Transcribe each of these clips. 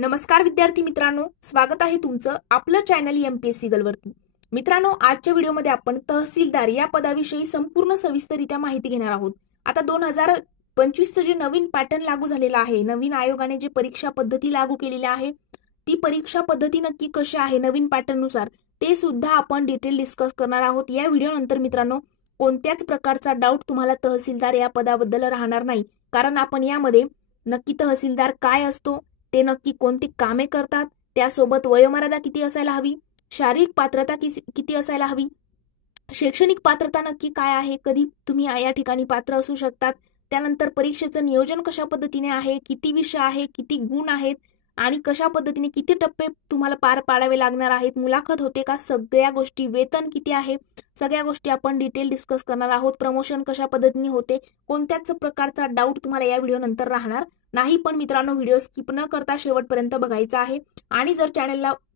नमस्कार विद्यार्थी मित्रांनो, स्वागत आहे तुमचं आपलं चॅनल एमपीएससी गर्लवरती। मित्रांनो, आजच्या व्हिडिओमध्ये आपण तहसीलदार या पदाविषयी संपूर्ण सविस्तररित्या माहिती घेणार आहोत। आता 2025चं जे नवीन पॅटर्न लागू झालेला आहे, नवीन आयोगाने जे परीक्षा पद्धती लागू केलेली आहे, ती परीक्षा पद्धती नक्की कशी आहे नवीन पॅटर्न नुसार ते सुद्धा आपण डिटेल डिस्कस करणार आहोत। या व्हिडिओ नंतर मित्रांनो कोणत्याच प्रकारचा डाऊट तुम्हाला तहसीलदार या पदाबद्दल राहणार नाही, कारण आपण यामध्ये नक्की तहसीलदार काय असतो, ते नक्की कोणती कामे करतात, त्यासोबत वयोमर्यादा किती असायला हवी, शारीरिक पात्रता किती असायला हवी, शैक्षणिक पात्रता नक्की काय आहे, कधी तुम्ही या ठिकाणी पात्र असू शकतात, त्यानंतर परीक्षेचं नियोजन कशा पद्धतीने आहे, किती विषय आहे, किती गुण आहेत आणि कशा पद्धतीने किती टप्पे तुम्हाला पार पाडावे लागणार आहेत, मुलाखत होते का, सगळ्या गोष्टी, वेतन किती आहे, सगळ्या गोष्टी आपण डिटेल डिस्कस करणार आहोत। प्रमोशन कशा पद्धतीने होते, कोणत्याच प्रकारचा डाऊट तुम्हाला या व्हिडिओ नंतर राहणार नाही। पण मित्रांनो, व्हिडिओ स्किप न करता शेवटपर्यंत बघायचा आहे आणि जर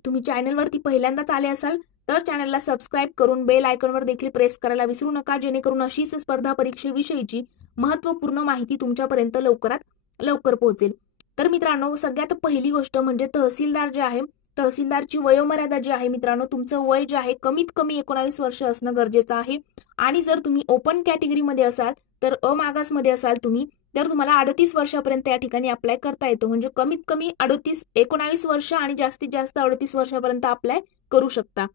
तुम्ही चॅनलवरती पहिल्यांदाच आले असाल तर चॅनलला सबस्क्राईब करून बेल आयकॉनवर देखील प्रेस करायला विसरू नका, जेणेकरून अशीच स्पर्धा परीक्षेविषयीची महत्त्वपूर्ण माहिती तुमच्यापर्यंत लवकरात लवकर पोहोचेल। तर मित्रांनो, सगळ्यात पहिली गोष्ट म्हणजे तहसीलदार जे आहे, तहसीलदारची वयोमर्यादा जी आहे मित्रांनो, तुमचं वय जे आहे कमीत कमी 19 वर्ष असणं गरजेचं आहे। आणि जर तुम्ही ओपन कॅटेगरीमध्ये असाल तर अमागासमध्ये असाल तुम्ही, तर तुम्हाला 38 वर्षापर्यंत या ठिकाणी अप्लाय करता येतो। म्हणजे कमीत कमी 19 वर्ष आणि जास्तीत जास्त 38 वर्षापर्यंत अप्लाय करू शकता।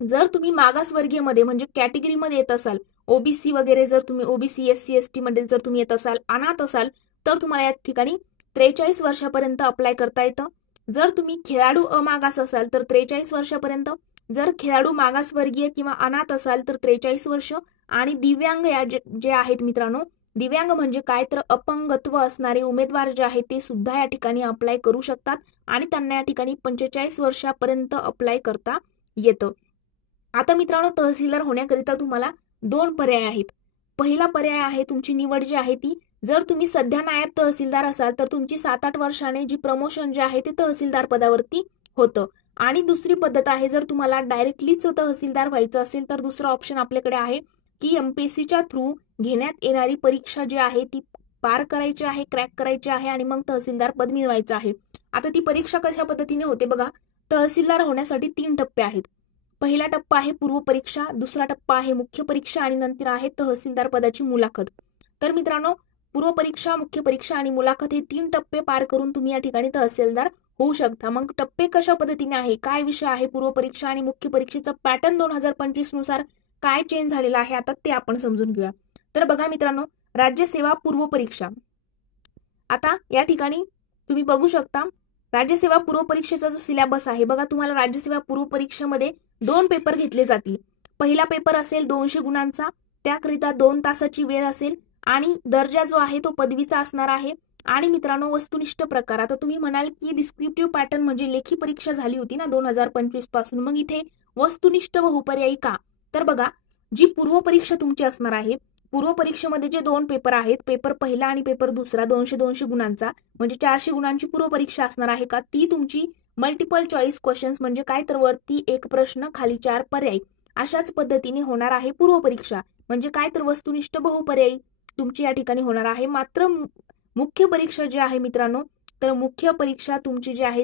जर तुम्ही मागासवर्गीयमध्ये म्हणजे कॅटेगरीमध्ये येत असाल, ओबीसी वगैरे, जर तुम्ही ओबीसी SC ST मध्ये जर तुम्ही येत असाल, अनाथ असाल, तर तुम्हाला या ठिकाणी 43 वर्षापर्यंत अप्लाय करता येतं। जर तुम्ही खेळाडू अमागास असाल तर 43 वर्षापर्यंत, जर खेळाडू मागासवर्गीय किंवा अनाथ असाल तर 43 वर्ष, आणि दिव्यांग जे आहेत मित्रांनो, दिव्यांग म्हणजे काय तर अपंगत्व असणारे उमेदवार जे आहेत ते सुद्धा या ठिकाणी अप्लाय करू शकतात आणि त्यांना या ठिकाणी 45 वर्षापर्यंत अप्लाय करता येतं। आता मित्रांनो, तहसीलदार होण्याकरिता तुम्हाला 2 पर्याय आहेत। पहिला पर्याय आहे, तुमची निवड जी आहे ती, जर तुम्ही सध्या नायब तहसीलदार असाल तर तुमची 7-8 वर्षाने जी प्रमोशन जे आहे ते तहसीलदार पदावरती होतं। आणि दुसरी पद्धत आहे, जर तुम्हाला डायरेक्टलीच तहसीलदार व्हायचं असेल तर दुसरा ऑप्शन आपल्याकडे आहे की एमपीएससीच्या थ्रू घेण्यात येणारी परीक्षा जी आहे ती पार करायची आहे, क्रॅक करायची आहे आणि मग तहसीलदार पद मिळवायचं आहे। आता ती परीक्षा कशा पद्धतीने होते बघा, तहसीलदार होण्यासाठी 3 टप्पे आहेत। पहिला टप्पा आहे पूर्व परीक्षा, दुसरा टप्पा आहे मुख्य परीक्षा आणि नंतर आहे तहसीलदार पदाची मुलाखत। तर मित्रांनो, पूर्व परीक्षा, मुख्य परीक्षा आणि मुलाखत हे 3 टप्पे पार करून तुम्ही या ठिकाणी तहसीलदार होऊ शकता। मग टप्पे कशा पद्धतीने आहे, काय विषय आहे, पूर्व परीक्षा आणि मुख्य परीक्षेचा पॅटर्न 2025 नुसार काय चेंज झालेला आहे, आता ते आपण समजून घेऊया। तर बघा मित्रांनो, राज्यसेवा पूर्व परीक्षा, आता या ठिकाणी तुम्ही बघू शकता राज्यसेवा पूर्व परीक्षेचा जो सिलेबस आहे बघा, तुम्हाला राज्यसेवा पूर्व परीक्षेमध्ये 2 पेपर घेतले जातील। पहिला पेपर असेल 200 गुणांचा, त्याकरिता 2 तासाची वेळ असेल आणि दर्जा जो आहे तो पदवीचा असणार आहे। आणि मित्रांनो, वस्तुनिष्ठ प्रकार, आता तुम्ही म्हणाल की डिस्क्रिप्टिव्ह पॅटर्न म्हणजे लेखी परीक्षा झाली होती ना 2025 पासून, मग इथे वस्तुनिष्ठ बहुपर्यायी का? तर बघा, जी पूर्व परीक्षा तुमची असणार आहे, पूर्व परीक्षेमध्ये जे 2 पेपर आहेत, पेपर पहिला आणि पेपर दुसरा 200 गुणांचा म्हणजे 400 गुणांची पूर्व परीक्षा असणार आहे का, ती तुमची मल्टिपल चॉईस क्वेश्चन्स म्हणजे काय तर वरती 1 प्रश्न खाली 4 पर्याय अशाच पद्धतीने होणार आहे पूर्व परीक्षा। म्हणजे काय तर वस्तुनिष्ठ बहुपर्यायी तुमची या ठिकाणी होणार आहे। मात्र मुख्य परीक्षा जी आहे मित्रांनो, तर मुख्य परीक्षा तुमची जी आहे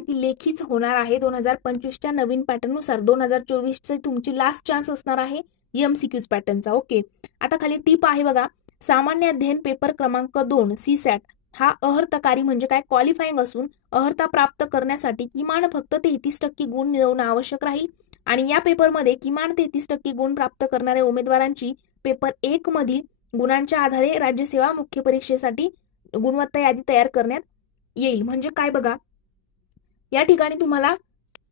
ती लेखीच होणार आहे 2025च्या नवीन पॅटर्न नुसार। 2024चे तुमची लास्ट चान्स असणार आहे एमसीक्यूज पॅटर्नचा। ओके, आता खाली टिप आहे बघा, सामान्य अध्ययन पेपर क्रमांक 2 CSAT हा अहर्तकारी म्हणजे काय क्वालिफाईंग असून अहर्ता प्राप्त करण्यासाठी किमान फक्त 33% गुण मिळवणं आवश्यक राहील आणि या पेपरमध्ये किमान 33% गुण प्राप्त करणाऱ्या उमेदवारांची पेपर 1 मधील गुणांच्या आधारे राज्यसेवा मुख्य परीक्षेसाठी गुणवत्ता यादी तयार करण्यात येईल। म्हणजे काय बघा, या ठिकाणी तुम्हाला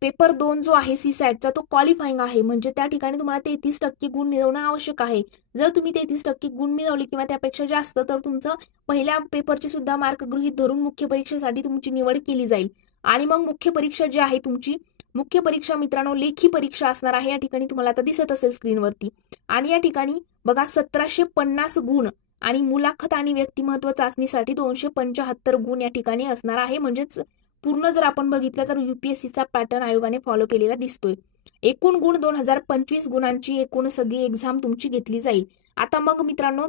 पेपर 2 जो आहे CSATचा तो क्वालिफाईंग आहे, म्हणजे त्या ठिकाणी तुम्हाला 33% गुण मिळवणं आवश्यक आहे। जर तुम्ही 33% गुण मिळवले किंवा त्यापेक्षा जास्त तर तुमचं पहिल्या पेपरचे सुद्धा मार्क गृहीत धरून मुख्य परीक्षेसाठी तुमची निवड केली जाईल। आणि मग मुख्य परीक्षा जी आहे तुमची, मुख्य परीक्षा मित्रांनो लेखी परीक्षा असणार आहे, या ठिकाणी तुम्हाला आता दिसत असेल स्क्रीनवरती। आणि या ठिकाणी बघा 1750 गुण आणि मुलाखत आणि व्यक्तिमत्व चाचणीसाठी 275 गुण या ठिकाणी असणार आहे। म्हणजेच पूर्ण जर आपण बघितलं तर युपीएससीचा पॅटर्न आयोगाने फॉलो केलेला दिसतोय। एकूण गुण 2025 गुणांची एकूण सगळी एक्झाम तुमची घेतली जाईल। आता मग मित्रांनो,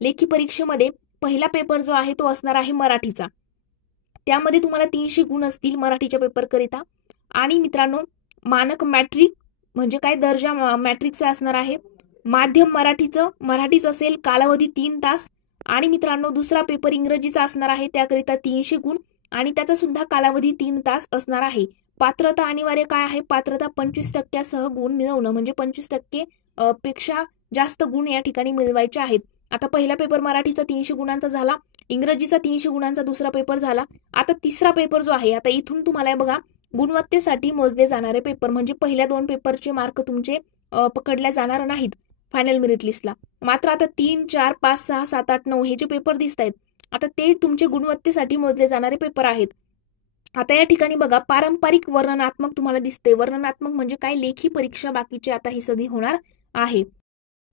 लेखी परीक्षेमध्ये पहिला पेपर जो आहे तो असणार आहे मराठीचा. त्यामध्ये तुम्हाला 300 गुण असतील मराठीच्या पेपरकरिता. आणि मित्रांनो, मानक मॅट्रिक म्हणजे काय, दर्जा मॅट्रिकचा असणार आहे. माध्यम मराठीच असेल, कालावधी 3 तास. आणि मित्रांनो, दुसरा पेपर इंग्रजीचा असणार आहे, त्याकरिता 300 गुण आणि त्याचा सुद्धा कालावधी 3 तास असणार आहे. पात्रता अनिवार्य काय आहे, पात्रता 25% गुण मिळवणं, म्हणजे 25% पेक्षा जास्त गुण या ठिकाणी मिळवायचे आहेत. आता पहिला पेपर मराठीचा 300 गुणांचा झाला, इंग्रजीचा 300 गुणांचा दुसरा पेपर झाला. आता तिसरा पेपर जो आहे, आता इथून तुम्हाला बघा गुणवत्तेसाठी मोजले जाणारे पेपर, म्हणजे पहिल्या 2 पेपरचे मार्क तुमचे पकडल्या जाणार नाहीत फायनल मेरिट लिस्टला. मात्र आता 3, 4, 5, 6, 7, 8, 9 हे जे पेपर दिसत आहेत, आता ते तुमचे गुणवत्तेसाठी मोजले जाणारे पेपर आहेत. आता या ठिकाणी बघा, पारंपरिक वर्णनात्मक तुम्हाला दिसते. वर्णनात्मक म्हणजे काय, लेखी परीक्षा बाकीची आता ही सगळी होणार आहे.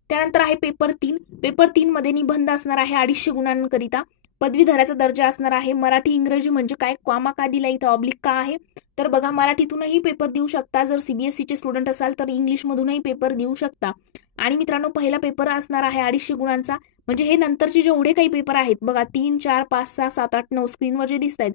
त्यानंतर आहे पेपर 3. पेपर 3 मध्ये निबंध असणार आहे 250 गुणांकरिता. पदवीधराचा दर्जा असणार आहे. मराठी इंग्रजी म्हणजे काय, कॉमा का दिला इथं, ऑब्लिक का आहे, तर बघा मराठीतूनही पेपर देऊ शकता. जर सीबीएसईचे स्टुडंट असाल तर इंग्लिश मधूनही पेपर देऊ शकता. आणि मित्रांनो, पहिला पेपर असणार आहे 250 गुणांचा. म्हणजे हे नंतरचे जेवढे काही पेपर आहेत बघा, 3, 4, 5, 6, 7, 8, 9 स्क्रीनवर जे दिसत आहेत,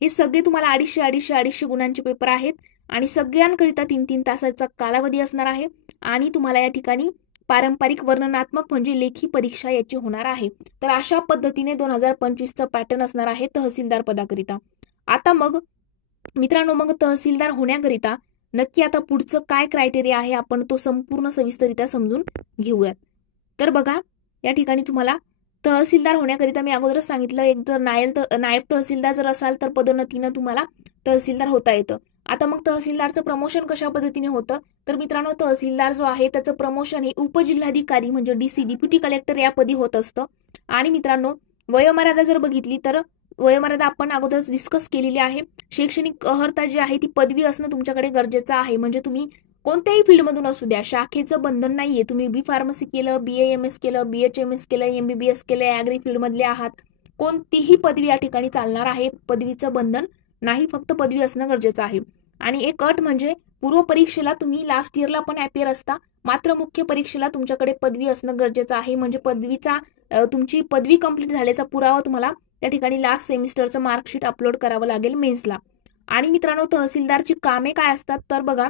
हे सगळे तुम्हाला 250 गुणांचे पेपर आहेत. आणि सगळ्यांकरिता 3-3 तासाचा कालावधी असणार आहे. आणि तुम्हाला या ठिकाणी पारंपरिक वर्णनात्मक म्हणजे लेखी परीक्षा याची होणार आहे. तर अशा पद्धतीने 2025चा पॅटर्न असणार आहे तहसीलदार पदाकरिता. आता मग मित्रांनो, मग तहसीलदार होण्याकरिता नक्की आता पुढचं काय क्रायटेरिया आहे, आपण तो संपूर्ण सविस्तररित्या समजून घेऊयात. तर बघा, या ठिकाणी तुम्हाला तहसीलदार होण्याकरिता मी अगोदरच सांगितलं, एक जर नायब तहसीलदार जर असाल तर पदोन्नतीनं तुम्हाला तहसीलदार होता येतं. आता मग तहसीलदारचं प्रमोशन कशा पद्धतीने होतं, तर मित्रांनो, तहसीलदार जो आहे त्याचं प्रमोशन हे उपजिल्हाधिकारी म्हणजे डीसी, डिप्युटी कलेक्टर या पदी होत असतं. आणि मित्रांनो, वयोमर्यादा जर बघितली तर वयोमर्यादा आपण अगोदरच डिस्कस केलेली आहे. शैक्षणिक अर्हता जी आहे ती पदवी असणं तुमच्याकडे गरजेचं आहे. म्हणजे तुम्ही कोणत्याही फील्डमधून असू द्या, शाखेचं बंधन नाहीये. तुम्ही बी फार्मसी केलं, BAMS केलं, BHMS केलं, MBBS केलं, ऍग्री फील्डमधले आहात, कोणतीही पदवी या ठिकाणी चालणार आहे. पदवीचं बंधन नाही, फक्त पदवी असणं गरजेचं आहे. आणि एक अट म्हणजे पूर्व परीक्षेला तुम्ही लास्ट इयरला पण अपियर असता, मात्र मुख्य परीक्षेला तुमच्याकडे पदवी असणं गरजेचं आहे. म्हणजे तुमची पदवी कंप्लीट झाल्याचा पुरावा तुम्हाला त्या ठिकाणी लास्ट सेमिस्टरचं मार्कशीट अपलोड करावं लागेल मेन्सला. आणि मित्रांनो, तहसीलदारची कामे काय असतात, तर बघा,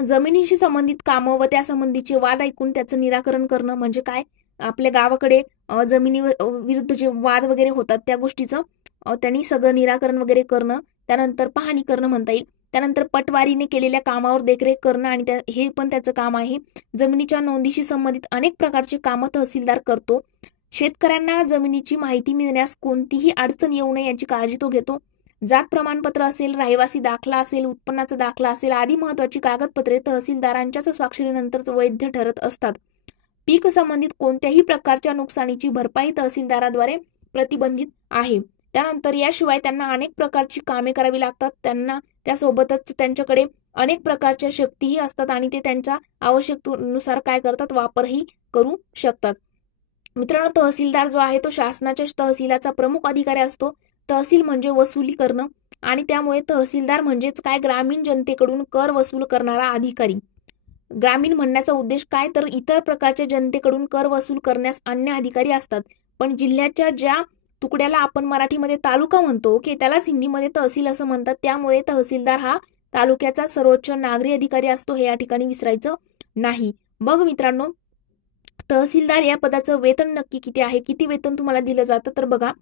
जमिनीशी संबंधित कामं व त्या संबंधीचे वाद ऐकून त्याचं निराकरण करणं, म्हणजे काय, आपल्या गावाकडे जमिनी विरुद्ध जे वाद वगैरे होतात त्या गोष्टीचं त्यांनी सगळं निराकरण वगैरे करणं. त्यानंतर पाहणी करणं म्हणता येईल. त्यानंतर पटवारीने केलेल्या कामावर देखरेख करणं, आणि हे पण त्याचं काम आहे. जमिनीच्या नोंदीशी संबंधित अनेक प्रकारची कामं तहसीलदार करतो. शेतकऱ्यांना जमिनीची माहिती मिळण्यास कोणतीही अडचण येऊ नये याची काळजी तो घेतो. जात प्रमाणपत्र असेल, रहिवासी दाखला असेल, उत्पन्नाचा दाखला असेल, आदी महत्वाची कागदपत्रे तहसीलदारांच्याच स्वाक्षरीनंतरच वैध ठरत असतात. पीक संबंधित कोणत्याही प्रकारच्या नुकसानीची भरपाई तहसीलदाराद्वारे प्रतिबंधित आहे. त्यानंतर याशिवाय त्यांना अनेक प्रकारची कामे करावी लागतात. त्यासोबतच त्यांच्याकडे अनेक प्रकारच्या शक्तीही असतात आणि ते त्यांच्या आवश्यकतेनुसार काय करतात, वापरही करू शकतात. मित्रांनो, तहसीलदार जो आहे तो शासनाच्या तहसीलाचा प्रमुख अधिकारी असतो. तहसील म्हणजे वसुली करणं, आणि त्यामुळे तहसीलदार म्हणजेच काय, ग्रामीण जनतेकडून कर वसूल करणारा अधिकारी. ग्रामीण म्हणण्याचा उद्देश काय, तर इतर प्रकारच्या जनतेकडून कर वसूल करण्यास अन्य अधिकारी असतात. पण जिल्ह्याच्या ज्या तुकड्याला आपण मराठीमध्ये तालुका म्हणतो, की त्यालाच हिंदीमध्ये तहसील असं म्हणतात. त्यामुळे तहसीलदार हा तालुक्याचा सर्वोच्च नागरी अधिकारी असतो, हे या ठिकाणी विसरायचं नाही. मग मित्रांनो, तहसीलदार या पदाचं वेतन नक्की किती आहे, किती वेतन तुम्हाला दिलं जातं, तर बघा,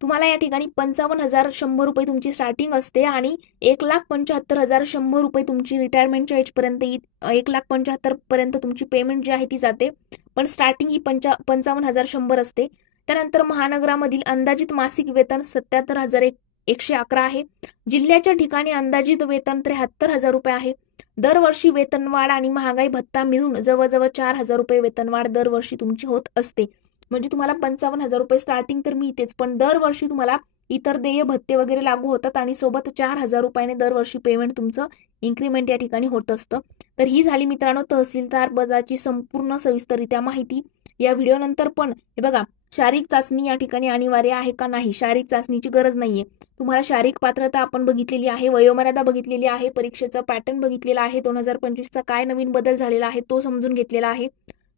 तुम्हाला या ठिकाणी 55,100 रुपये तुमची स्टार्टिंग असते आणि 1,75,100 रुपये तुमची रिटायरमेंटच्या एज पर्यंत 1,75,000 पर्यंत तुमची पेमेंट जी आहे ती जाते. पण स्टार्टिंग ही 55,100 असते. त्यानंतर महानगरामधील अंदाजित मासिक वेतन 77,111 आहे. जिल्ह्याच्या ठिकाणी अंदाजित वेतन 73,000 रुपये आहे. दरवर्षी वेतनवाढ आणि महागाई भत्ता मिळून जवळजवळ 4,000 रुपये वेतनवाढ दरवर्षी तुमची होत असते. म्हणजे तुम्हाला 55,000 रुपये स्टार्टिंग तर मिळतेच, पण दरवर्षी तुम्हाला इतर देय भत्ते वगैरे लागू होतात आणि सोबत 4,000 रुपयाने दरवर्षी पेमेंट तुमचं इन्क्रीमेंट या ठिकाणी होत असतं. तर ही झाली मित्रांनो तहसीलदार पदाची संपूर्ण सविस्तररित्या माहिती. या व्हिडिओ नंतर पण हे बघा, शारीरिक चाचणी या ठिकाणी अनिवार्य आहे का नाही, शारीरिक चाचणीची गरज नाहीये. तुम्हाला शारीरिक पात्रता आपण बघितलेली आहे, वयोमर्यादा बघितलेली आहे, परीक्षेचा पॅटर्न बघितलेला आहे, 2025चा काय नवीन बदल झालेला आहे तो समजून घेतलेला आहे.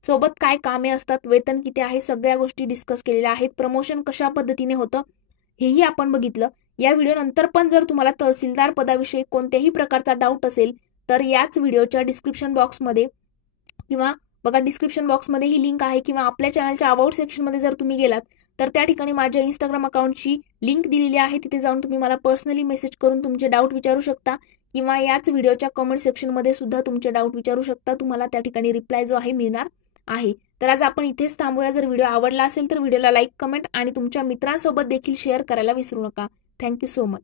सोबत काय कामे असतात, वेतन किती आहे, सगळ्या गोष्टी डिस्कस केलेल्या आहेत. प्रमोशन कशा पद्धतीने होतं हेही आपण बघितलं. या व्हिडिओ नंतर पण जर तुम्हाला तहसीलदार पदाविषयी कोणत्याही प्रकारचा डाऊट असेल तर याच व्हिडिओच्या डिस्क्रिप्शन बॉक्समध्ये किंवा बघा डिस्क्रिप्शन बॉक्समध्ये ही लिंक आहे किंवा आपल्या चॅनलच्या अबाउट सेक्शनमध्ये जर तुम्ही गेलात तर त्या ठिकाणी माझ्या इंस्टाग्राम अकाउंटची लिंक दिलेली आहे. तिथे जाऊन तुम्ही मला पर्सनली मेसेज करून तुमचे डाऊट विचारू शकता किंवा याच व्हिडिओच्या कमेंट सेक्शनमध्ये सुद्धा तुमचे डाऊट विचारू शकता. तुम्हाला त्या ठिकाणी रिप्लाय जो आहे मिळणार आहे. तर आज आपण इथेच थांबूया. जर व्हिडिओ आवडला असेल तर व्हिडिओला लाईक, कमेंट आणि तुमच्या मित्रांसोबत देखील शेअर करायला विसरू नका. Thank you so much.